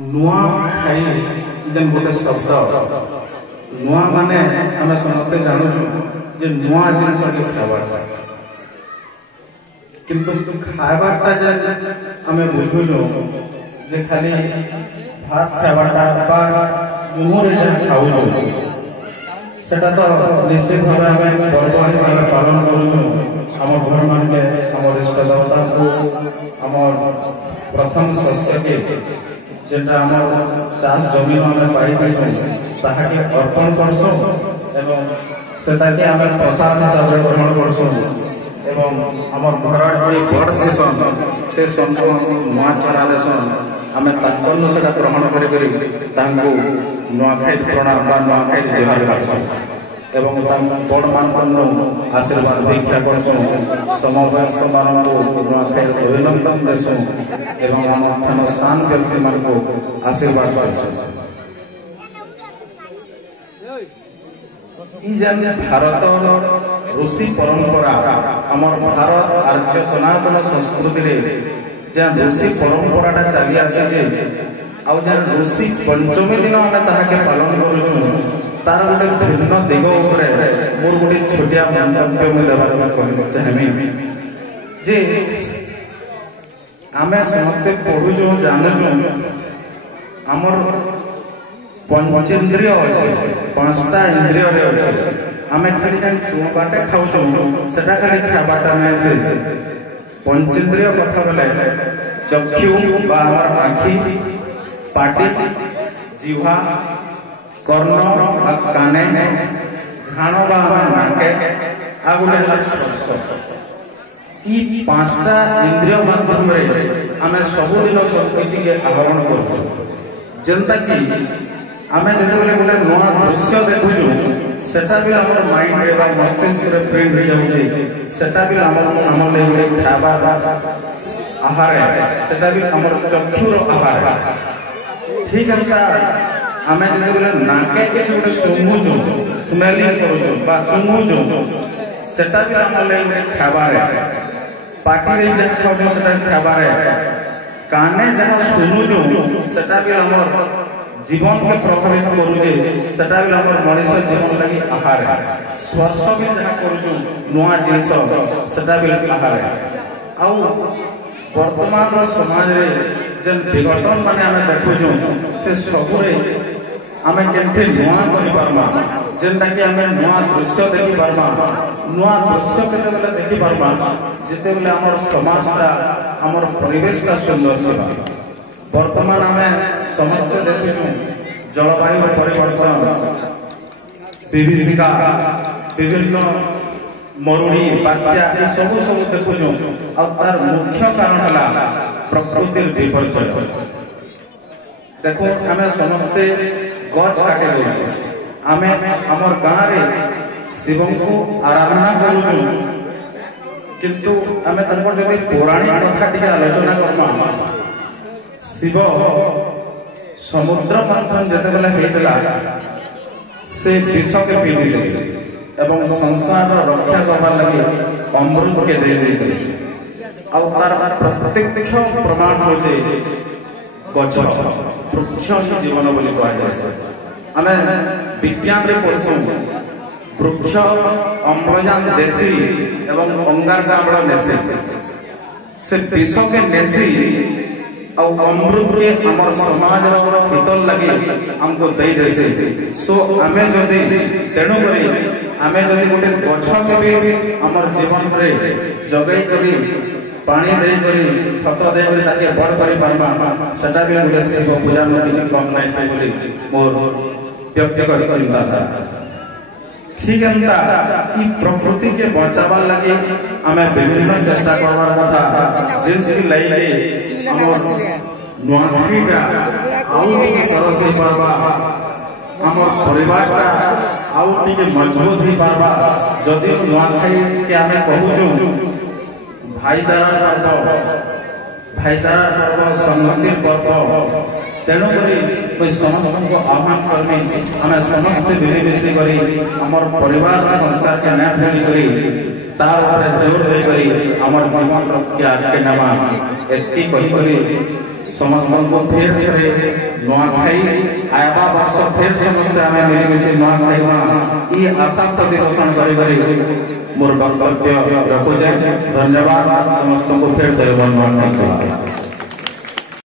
नुआ खाई जेन गोटे शब्द नुआ माने आम समस्ते जानू जे नुआ जिनस खावाटा किंतु खावाटा जे आम बुझुचु जे खाली भात खावाटा बा मुहरे जे खाऊ सेटा तो निश्चित भाव आम पर्व हिसाब से पालन करूँ आम घर मान के आम इष्ट देवता को आम प्रथम शस्य के जेटा आम चाष जमीन आम पाई ताकि अर्पण करसु एवं सेटा के आम प्रसाद हिसाब से ग्रहण करसु एवं आम घर जे बड़ देसन से नुआ चना देसन आम ताकन से ग्रहण कर नुआखाई प्रणाम बा नुआखाई जुहार करसु एवं बड़ मान आशीर्वाद भिक्षा करसु समवयस्क मान नुआखाई अभिनंदन देसु एवं आम ठान सान व्यक्ति मान आशीर्वाद करसु। भारत ऋषि परंपरा आमर भारत आर्य सनातन संस्कृति जहाँ ऋषि परंपराटा चली आसी ऋषि पंचमी दिन आम ताके पालन करूँ तार गोटे भिन्न दिग मोर गोटे छोटिया मंतव्य में देवार चाहमी जे आम समस्ते पढ़ुचु जानूँ आमर पंचेन्द्रिय अच्छे पांचटा इंद्रिय अच्छे आम खाली बाटे खाऊ सेटा खाली खावाटा नहीं से पंचेन्द्रिय कथा बोले चक्षु बा आखि पाटी जिह्वा कर्ण काने घाण बा नाके आ गोटे स्पर्श ई पांचटा इंद्रिय माध्यम आम सबुदिन सब किसी के आहरण करूँ जेनता कि आम जो गोटे नुआ दृश्य देखुचु सेटा भी आम माइंड रे मस्तिष्क प्रिंट हो जाऊँगी सेटा भी आम गोटे खावा आहार सेटा भी आम चक्षुर आहार ठीक है आम जो नाके किसी गोटे शुंघुचु स्मेलिंग करूँ शुंघुचु सेटा भी आम गोटे खाबार पार्टी रे जहाँ खाऊ से खाबार काने जहाँ शुणुचु सेटा भी आम जीवन के प्रभावित करुचे सेटा भी आम मनीष जीवन लगी आहार स्पर्श भी जहाँ करूँ नुआ जिनस सेटा भी आहार आउ वर्तमान समाज रे जेन विघटन माने आम देखुचु से सबुरे आम केमती नुआ करिपारमा जेनटा कि आम नुआ दृश्य देखि पारमा नुआ दृश्य केते बेले देखि पारमा जेते बेले हमर समाजटा हमर परिवेशटा सुंदर थिबा वर्तमान आम समस्त देखुचु जलवायु परिवर्तन विभीषिका विभिन्न मरुड़ी बात्या ये सब सब देखुचु तार मुख्य कारण है प्रकृति विपर्य देखो आम समस्ते गच काटे आम आमर गाँव में शिव को आराधना करूँ किंतु आम जब पौराणिक कथा टी आलोचना करवा शिव समुद्र मंथन जिते होता से विष के पीले एवं संसार रक्षा करने लगे अमृत के दे तार प्रत्यक्ष प्रमाण हो गछ वृक्ष जीवन बोली कहुए आम विज्ञान रे पढ़ु वृक्ष अम्लजान देसी एवं अंगारकाम्ल नेसी से विष के नेसी अमृत के आम समाज हितल लगे हमको दे देसे सो आम जदि तेणुक आम जदि गोटे गछ के भी आम जीवन में जगै करी पानी दे करी खत दे करी ताके बड़ करी पारमा सेटा भी गोटे शिव पूजा में किछि कम नै से बोली मोर व्यक्तिगत चिंता था ठीक है ई प्रकृति के बचावार लगे आम विभिन्न चेष्टा करवार कथा जेनकी लाइके नुआखाईटा आउ सरस हो पारबा आम परिवारटा आउ टिके मजबूत हो पारबा जदि नुआखाई के आम कहूँ भाईचारा पर्व संहति पर्व तेणुक समस्त को आह्वान करमी आम समस्त मिलमिशी कर परिवार संस्कार के ना भूली तार जोर देकर आम जीवन के आगे नवा एति समस्त को फिर नुआखाई आयबा वर्ष फिर समस्त आम मिलमिशि नुआखाई ये आशा प्रतिपोषण कर मोर वक्तव्य रखुचे। धन्यवाद समस्त को फिर नुआखाई।